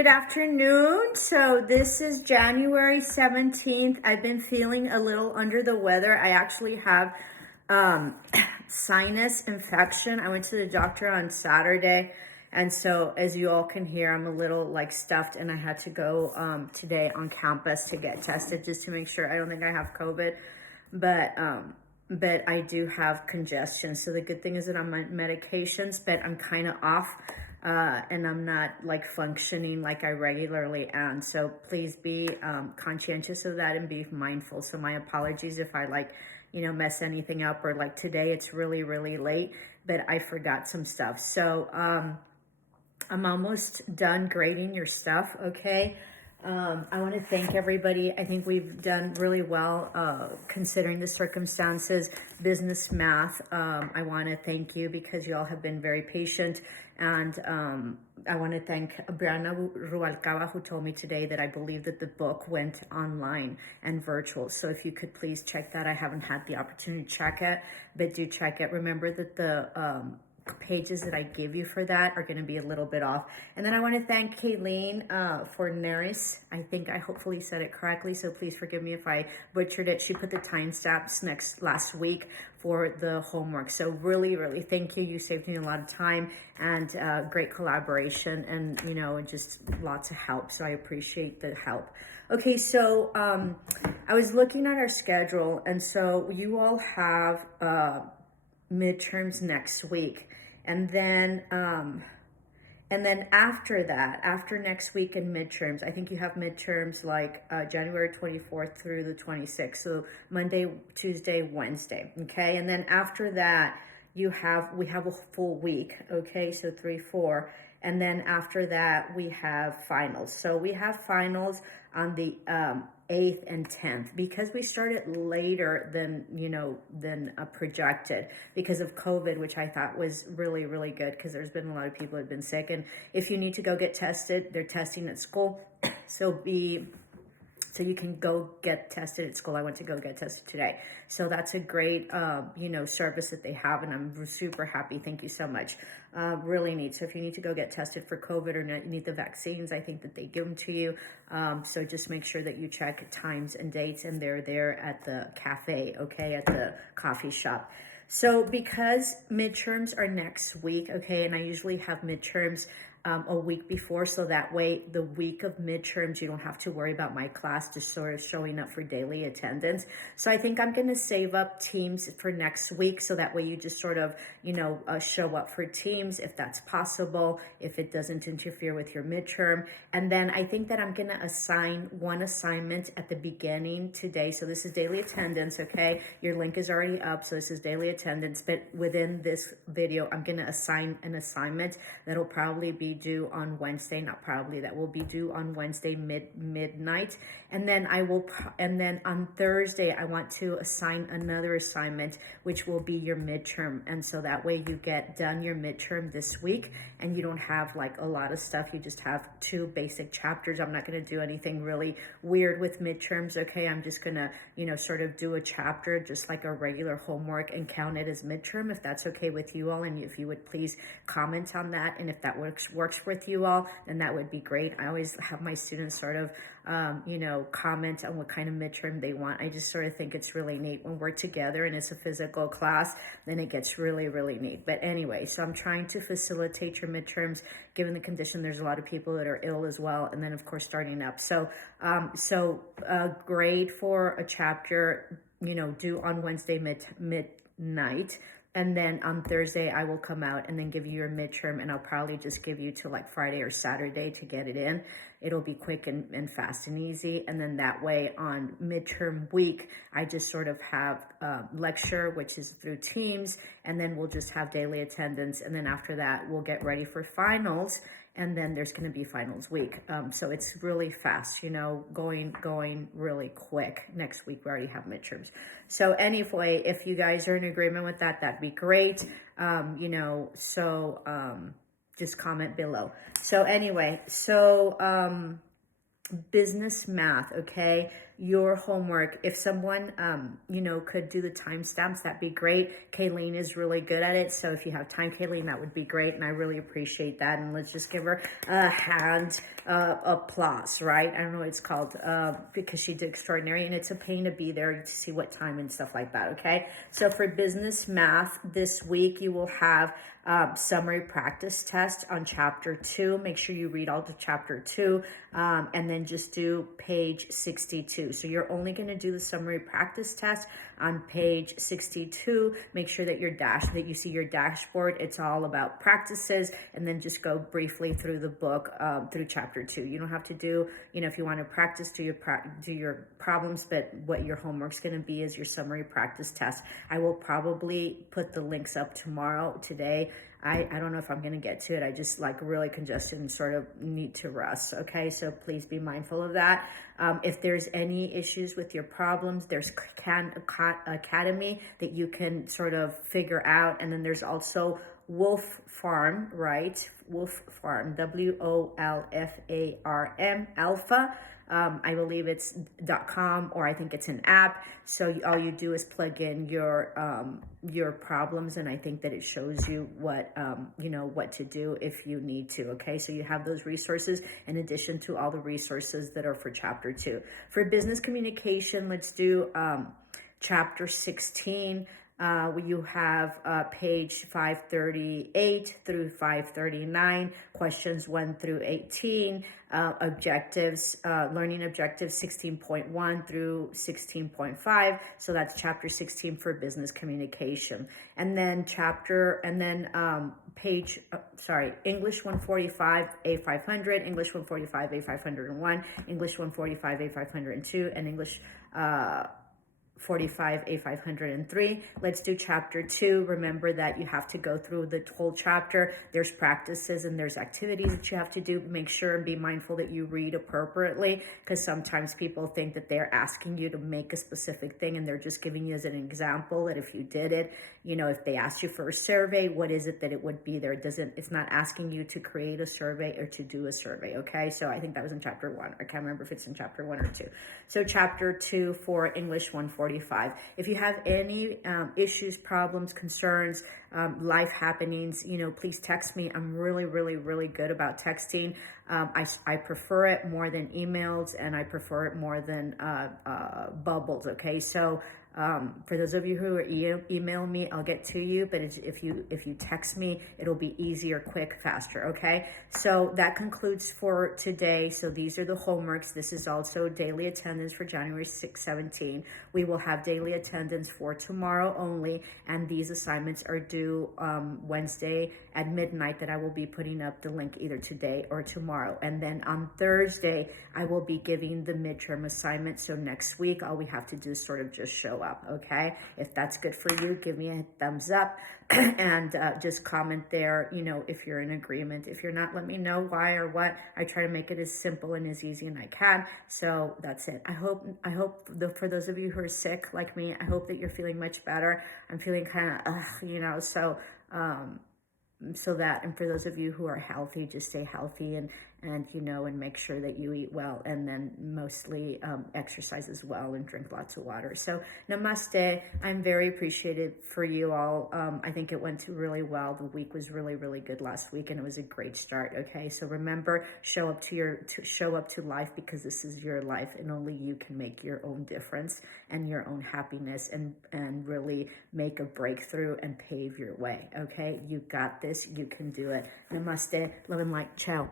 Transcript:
Good afternoon. So this is January 17th. I've been feeling a little under the weather. I actually have um, sinus infection. I went to the doctor on Saturday. And so as you all can hear, I'm a little like stuffed and I had to go today on campus to get tested just to make sure. I don't think I have COVID, but I do have congestion. So the good thing is that I'm on medications, but I'm kind of off and I'm not like functioning like I regularly am. So please be conscientious of that and be mindful. So my apologies if I mess anything up, or like today it's really, really late, but I forgot some stuff. So I'm almost done grading your stuff, okay? I want to thank everybody. I think we've done really well considering the circumstances. Business math, I want to thank you because you all have been very patient. And I want to thank Brianna Rualcaba, who told me today that I believe that the book went online and virtual. So if you could please check that. I haven't had the opportunity to check it, but do check it. Remember that the pages that I give you for that are going to be a little bit off. And then I want to thank Kayleen for Neris. I think I hopefully said it correctly, so please forgive me if I butchered it. She put the timestamps last week for the homework. So really, really thank you. You saved me a lot of time and great collaboration, and just lots of help. So I appreciate the help. Okay, so I was looking at our schedule, and so you all have midterms next week. And then after that, after next week and midterms, I think you have midterms like January 24th through the 26th. So Monday, Tuesday, Wednesday. Okay. And then after that, we have a full week. Okay. So 3, 4. And then after that, we have finals. So we have finals on the 8th and 10th because we started later than projected because of COVID, which I thought was really, really good because there's been a lot of people who have been sick. And if you need to go get tested, they're testing at school. So you can go get tested at school. I went to go get tested today. So that's a great, service that they have. And I'm super happy. Thank you so much. Really neat. So if you need to go get tested for COVID or you need the vaccines, I think that they give them to you. So just make sure that you check times and dates, and they're there at the cafe, okay, at the coffee shop. So because midterms are next week, okay, and I usually have midterms a week before, so that way the week of midterms you don't have to worry about my class just sort of showing up for daily attendance. So I think I'm going to save up teams for next week, so that way you just sort of show up for teams if that's possible, if it doesn't interfere with your midterm. And then I think that I'm going to assign one assignment at the beginning today. So this is daily attendance, okay? Your link is already up, so this is daily attendance, but within this video I'm going to assign an assignment that'll probably be due on Wednesday, that will be due on Wednesday midnight. And then on Thursday I want to assign another assignment, which will be your midterm. And so that way you get done your midterm this week and you don't have like a lot of stuff. You just have 2 basic chapters. I'm not going to do anything really weird with midterms, okay? I'm just going to, sort of do a chapter just like a regular homework and count it as midterm, if that's okay with you all. And if you would please comment on that, and if that works with you all, then that would be great. I always have my students sort of comment on what kind of midterm they want. I just sort of think it's really neat when we're together and it's a physical class, then it gets really, really neat. But anyway, so I'm trying to facilitate your midterms given the condition. There's a lot of people that are ill as well, and then of course starting up. So grade for a chapter due on Wednesday midnight. And then on Thursday, I will come out and then give you your midterm, and I'll probably just give you to like Friday or Saturday to get it in. It'll be quick and fast and easy. And then that way on midterm week, I just sort of have lecture, which is through Teams, and then we'll just have daily attendance. And then after that, we'll get ready for finals. And then there's going to be finals week. So it's really fast, going really quick. Next week, we already have midterms. So anyway, if you guys are in agreement with that, that'd be great. Just comment below. So anyway, business math, okay? Your homework, if someone, could do the timestamps, that'd be great. Kayleen is really good at it. So if you have time, Kayleen, that would be great. And I really appreciate that. And let's just give her a hand applause, right? I don't know what it's called because she did extraordinary. And it's a pain to be there to see what time and stuff like that, okay? So for business math this week, you will have summary practice test on chapter 2. Make sure you read all to chapter 2 and then just do page 62. So you're only going to do the summary practice test on page 62. Make sure that that you see your dashboard. It's all about practices, and then just go briefly through the book through chapter 2. You don't have to do, if you want to practice, do your problems, but what your homework's going to be is your summary practice test. I will probably put the links up today. I don't know if I'm going to get to it. I just really congested and sort of need to rest. Okay, so please be mindful of that. If there's any issues with your problems, there's Khan Academy that you can sort of figure out. And then there's also Wolf Farm, right? Wolf Farm, WOLFARM, Alpha. I believe it's .com, or I think it's an app. So all you do is plug in your problems, and I think that it shows you what what to do if you need to. Okay, so you have those resources in addition to all the resources that are for chapter 2. For business communication, let's do chapter 16. You have page 538 through 539, questions 1 through 18, objectives, learning objectives 16.1 through 16.5. So that's chapter 16 for business communication. And then English 145, A500, English 145, A501, English 145, A502, and English 45, A503. Let's do chapter 2. Remember that you have to go through the whole chapter. There's practices and there's activities that you have to do. Make sure and be mindful that you read appropriately, because sometimes people think that they're asking you to make a specific thing and they're just giving you as an example that if you did it, if they asked you for a survey, what is it that it would be there? It's not asking you to create a survey or to do a survey, okay? So I think that was in chapter 1. I can't remember if it's in chapter 1 or 2. So chapter 2 for English 145. If you have any issues, problems, concerns, life happenings, please text me. I'm really, really, really good about texting. I prefer it more than emails, and I prefer it more than bubbles, okay? So for those of you who are email me, I'll get to you, but if you text me, it'll be easier, quick, faster, okay? So that concludes for today. So these are the homeworks. This is also daily attendance for January 17. We will have daily attendance for tomorrow only, and these assignments are due Wednesday at midnight, that I will be putting up the link either today or tomorrow. And then on Thursday, I will be giving the midterm assignment. So next week, all we have to do is sort of just show up, okay? If that's good for you, give me a thumbs up and just comment there, if you're in agreement. If you're not, let me know why or what. I try to make it as simple and as easy as I can. So that's it. I hope for those of you who are sick like me, I hope that you're feeling much better. I'm feeling kind of, so that, and for those of you who are healthy, just stay healthy and make sure that you eat well, and then mostly exercise as well, and drink lots of water. So namaste. I'm very appreciative for you all. I think it went really well. The week was really, really good last week, and it was a great start. Okay, so remember, show up to life, because this is your life, and only you can make your own difference and your own happiness, and really make a breakthrough and pave your way. Okay, you got this. You can do it. Namaste. Love and light. Ciao.